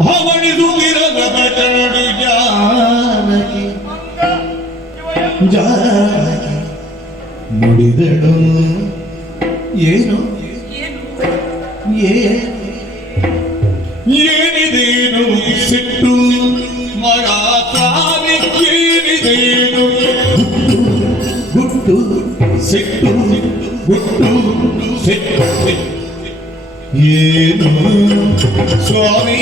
ಹವಣಿಸುತ್ತಿರದ ಬಟಡಿ ಜಾನಕಿ ಜಾನಕಿ ನುಡಿದಳು ಏನು ಏನಿದೇನು ಸಿಟ್ಟು ಮಗ ತಾನೆ ಏನಿದೇನು ಗುಟ್ಟು ಸಿಟ್ಟು ಗುಟ್ಟು ಸಿಟ್ಟು ಏನು ಸ್ವಾಮಿ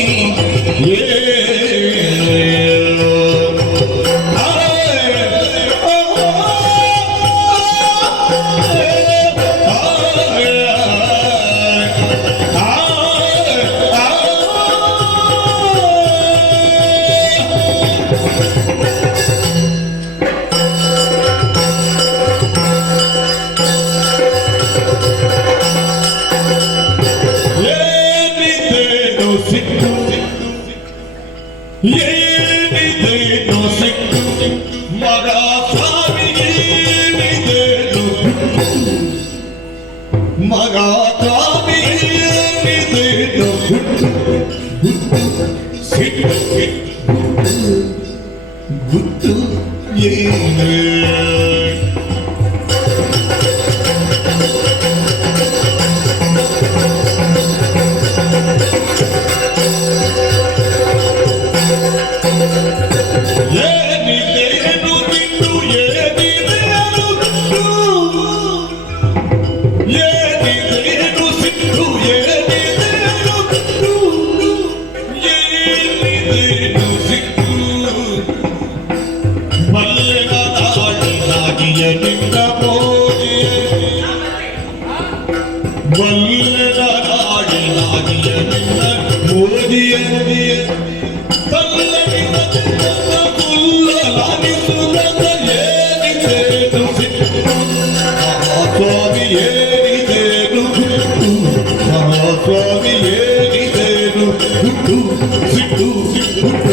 ಏನಿದೇನು ಸಿಟ್ಟು ಮಗ ಸ್ವಾಮಿ ಏನಿದೇನು ಮಗ ಸ್ವಾಮಿ ಏನಿದೇನು ಸಿಟ್ಟು ಗುಟ್ಟು ಏನೇ ಏನಿದೇನು ಬಿಟ್ಟು ಏನಿದೇನು ಏನಿದೇನು ಸಿಟ್ಟು ಏನಿದೇನು ಏನಿದೇನು ಸಿಟ್ಟು ಬಲ್ಲೆನ ನಾಡಿನಾಗಿಯ ನಿನ್ನ ಮೋದಿಯ ಬಲ್ಲೆನ ನಾಡಿನಾಗಿಯ ನಿನ್ನ ಮೋದಿಯ ಸ್ವಾಮಿ ಏನಿದೇನು ಸ್ವಾಮಿ ಏನಿದೇನು ಸಿಟ್ಟು ಸಿಟ್ಟು ಸಿಟ್ಟು